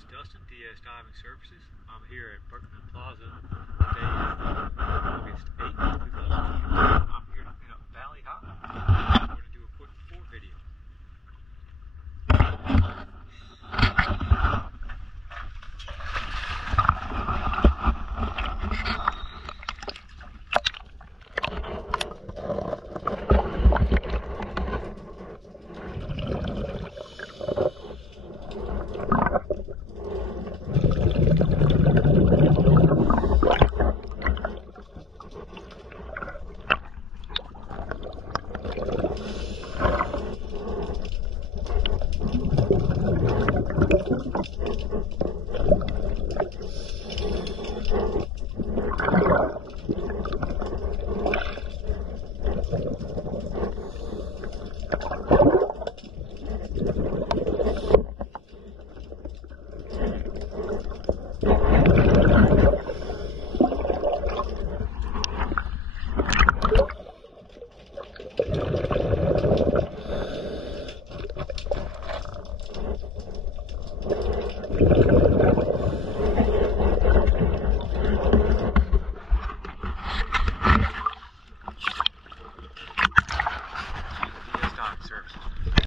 it's Dustin, DS Diving Services. I'm here at Perkins Plaza. Today is August 8th, 2022. I'm here to pin up Balli Hi. I'm going to do a quick before video.